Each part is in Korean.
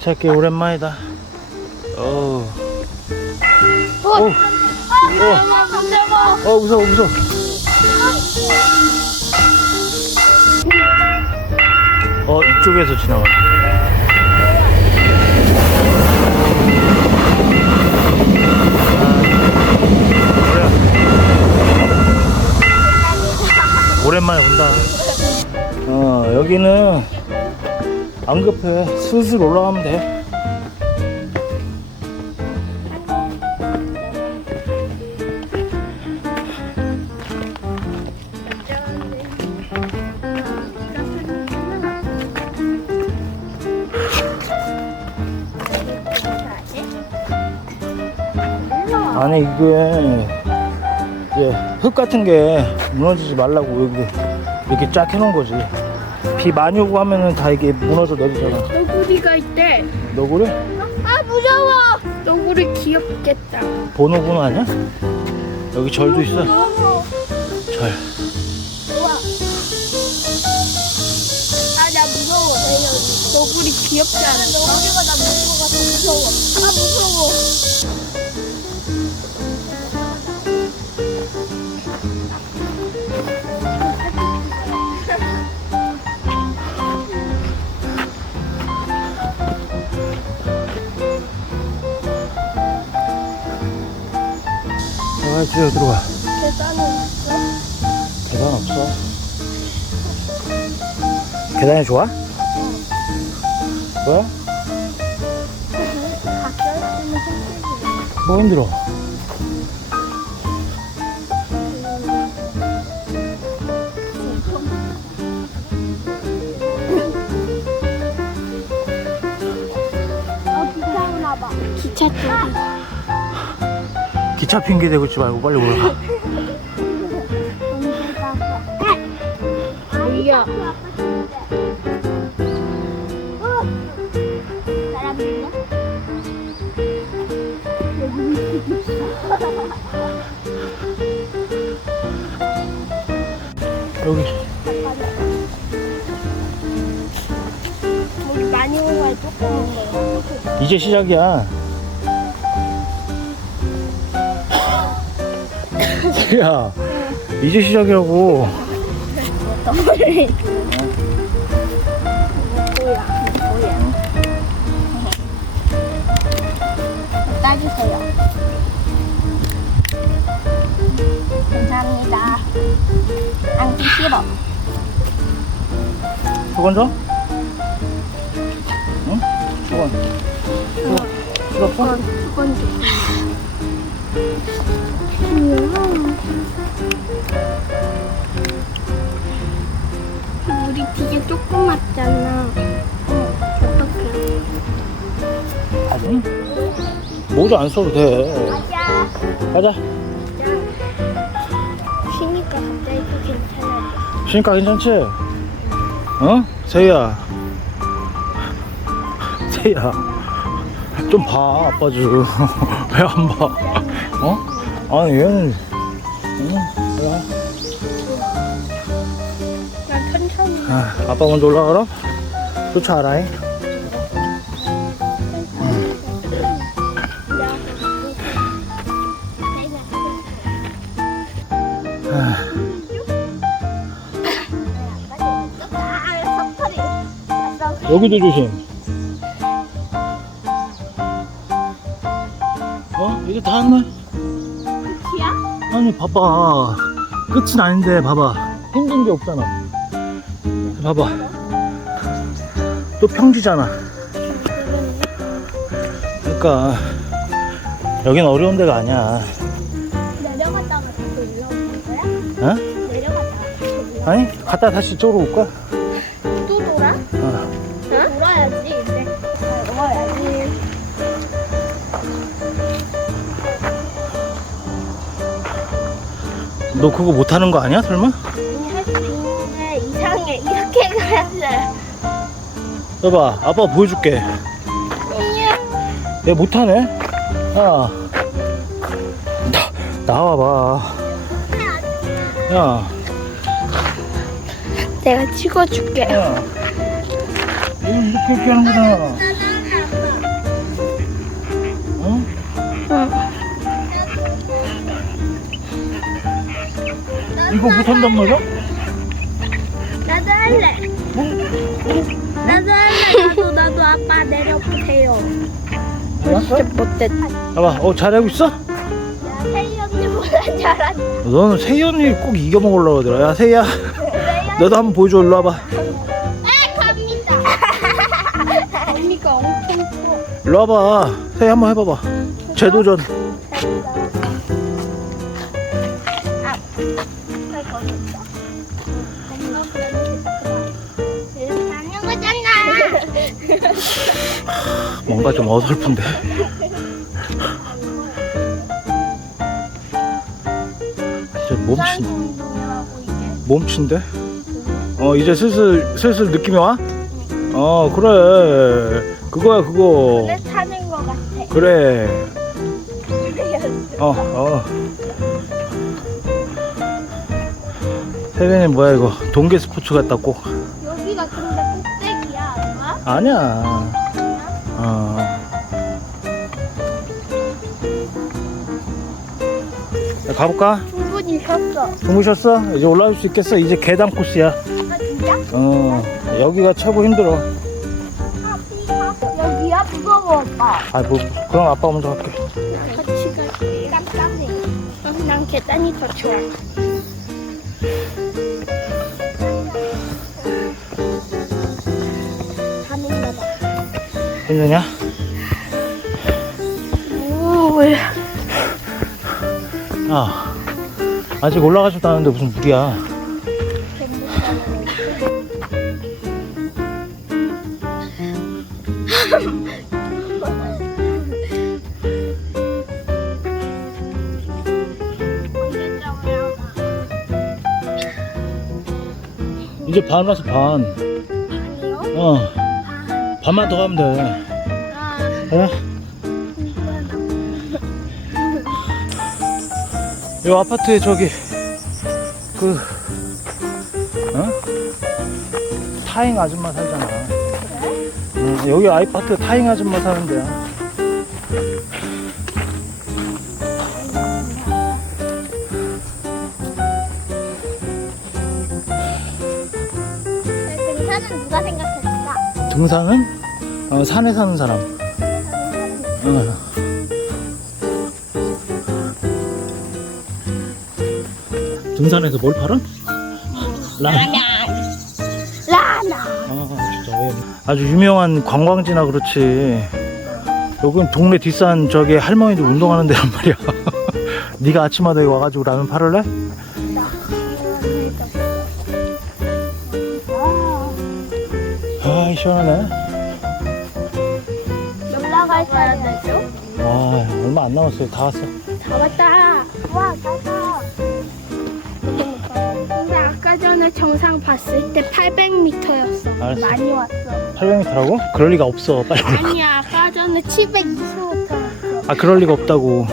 기찻길 오랜만이다. 어. 어, 어, 아, 대박. 어 무서워 무서워. 어 이쪽에서 지나가. 오랜만에 본다. 어 여기는 안 급해. 슬슬 올라가면 돼. 아니 이게 이제 흙 같은 게 무너지지 말라고 여기 이렇게 쫙 해놓은 거지. 비 많이 오고 하면은 다 이게 무너져 내리잖아. 너구리가 있대. 너구리? 아 무서워. 너구리 귀엽겠다. 번호군 아니야? 여기 절도 있어. 절. 아나 무서워. 너구리 귀엽지 않아? 너구리가 나 무서워. 무서워. 아 무서워. 아, 집에 들어가. 계단은 있어? 계단 없어. 계단이 좋아? 뭐야? 뭐 힘들어? 어 기차 핑계 대고 있지 말고 빨리 올라가. 뭐야? 여기. 많이 조금. 이제 시작이야. 야, 이제 시작이라고. 덩어리. 뭐야? 뭐야? 따주세요. 감사합니다. 안기 싫어. 수건 줘? 응? 수건. 수건. 필요 없어? 그건 좋고. 물이 되게 조그맣잖아. 어, 어떡해. 아니. 모자 안 써도 돼. 가자. 가자. 쉬니까 갑자기 또 괜찮아. 쉬니까 괜찮지? 어? 세희야. 세희야. 좀 봐, 아빠 좀. 왜 안 봐? 어? 아니, 얘는. 응? 올라가. 난 천천히. 아, 아빠 먼저 올라가라. 쫓아와라잉. 여기도 조심. 어? 이게 다 왔네? 아니, 봐봐. 끝은 아닌데, 봐봐. 힘든 게 없잖아. 봐봐. 또 평지잖아. 그러니까 여긴 어려운 데가 아니야. 내려갔다가 다시 올라오는 거야? 어? 내려갔다가 다시 올라. 아니 갔다 다시 이쪽으로 올까? 너 그거 못하는 거 아니야 설마? 언니 할 수 있는데 이상해. 이렇게 가야 돼. 봐봐 아빠 보여줄게. 얘 못하네. 야 나, 나와봐. 야, 내가 찍어줄게. 야. 얘는 이렇게 이렇게 하는 거잖아. 이거 못한단 말이야? 나도 할래. 나도 할래. 나도 나도 아빠 내려보세요. 알았어? 못됐다. 봐봐 어 잘하고 있어? 야, 세이 언니보다 잘하지. 너는 세희 언니 꼭 이겨 먹으려고 하더라 야 세희야 너도 한번 보여줘 일로 와봐 아, 갑니다. 언니가 엄청 커. 일로 와봐 세희 한번 해봐봐 재도전 뭔가 좀 어설픈데 진짜 몸친. 몸친데? 어 이제 슬슬 슬슬 느낌이 와? 어 그래 그거야 그거 내 타는 거 같아. 그래 어 어. 세빈이 뭐야 이거 동계 스포츠 같다고 아빠? 아니야 어. 자, 가볼까? 충분히 셨어. 주무셨어? 이제 올라올 수 있겠어? 이제 계단 코스야 아, 진짜? 어 여기가 최고 힘들어 아, 피가. 여기야? 무서워, 오빠. 아 뭐 그럼 아빠 먼저 갈게 같이 갈게. 깜깜해. 어, 난 계단이 더 좋아. 힘드냐? 오, 아 아직 올라가지도 않았는데 무슨 무리야 이제 반 와서 반 아니요? 어, 반만 더 가면 돼. 아, 그래? 이 아파트에 저기 그 어? 타잉 아줌마 살잖아. 응, 여기 아파트 타잉 아줌마 사는 데야. 등산은 어, 산에 사는 사람. 어. 등산에서 뭘 팔아? 라면. 라나. 아 진짜 왜 아주 유명한 관광지나 그렇지 여긴 동네 뒷산 저기 할머니들 운동하는 데란 말이야 네가 아침마다 와가지고 라면 팔을래? 아 시원하네 올라갈 사야 되죠? 와 얼마 안 남았어요 다 왔어 다 왔다. 와, 가자. 근데 아까 전에 정상 봤을 때 800m였어. 알았어. 많이 왔어. 800m라고? 그럴 리가 없어 빨리 올라 아니야, 아까 전에 725m였어. 아 그럴 리가 없다고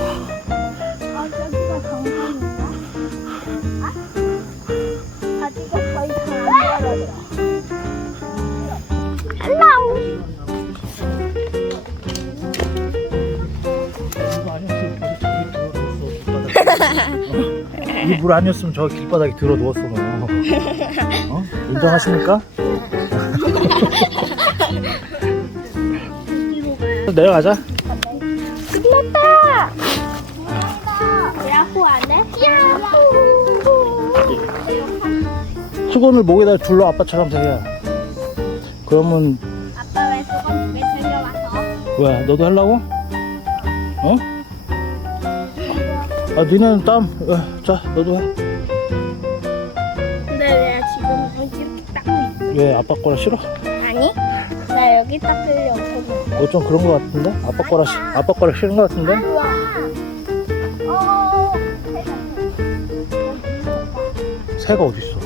이 물 아니었으면 저 길바닥에 들어 누웠어 너 어? 인정하십니까? 내려가자 끝났다. 야호 안 해? 야호. 수건을 목에다 둘러 아빠처럼 대야 그러면 아빠 왜 저건 왜 들려와서? 왜 너도 하려고? 어? 아 니네는 땀 어, 자 너도 해 근데 왜 지금 이렇게 딱왜 아빠 거라 싫어? 아니? 나 여기 딱 들려고. 너좀 그런 거 같은데? 아빠 거라 시, 아빠 거라 싫은 거 같은데? 우와. 어. 새가 어디 있어?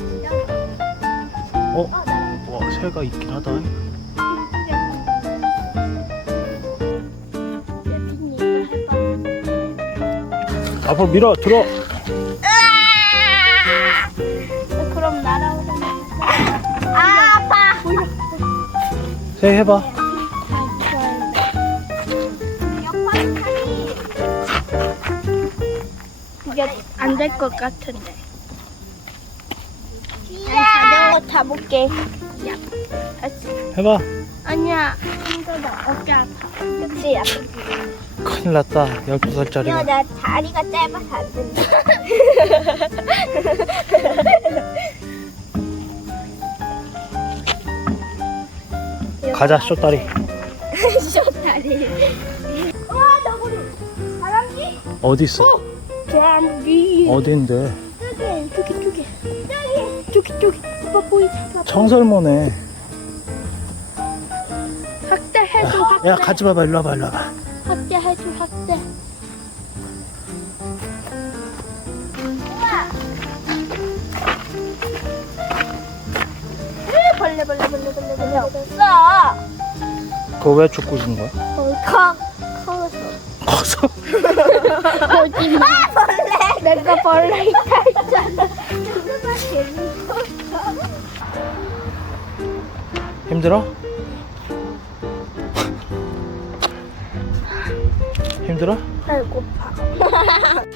어? 와 새가 있긴 하다 앞으로 밀어 들어 그럼 날아오는 아 아파. 새 해봐 이게 안 될 것 같은데. 잡을게. 야, 다시. 해봐. 아니야, 힘들어. 어깨 아파. 그치, 아파. 큰일 났다. 12살짜리가. 야, 나 다리가 짧아서 안 된다. 가자, 쇼다리. 쇼다리. 우와, 너구리. 바람쥐? 어디 있어? 바람쥐. 어딘데? 저기, 저기, 저기. 저기, 저기, 저기. 청설모네. 야, 가지 마봐. 일로 와봐, 일로 와봐. 확대. 우와. 으, 벌레, 벌레, 벌레, 벌레, 벌레. 없어. 그거 왜 죽고 있는 거야? 커, 커서. 커서? 거짓말. 아, 벌레. 내가 벌레 재밌었어. 힘들어? 힘들어? 배고파.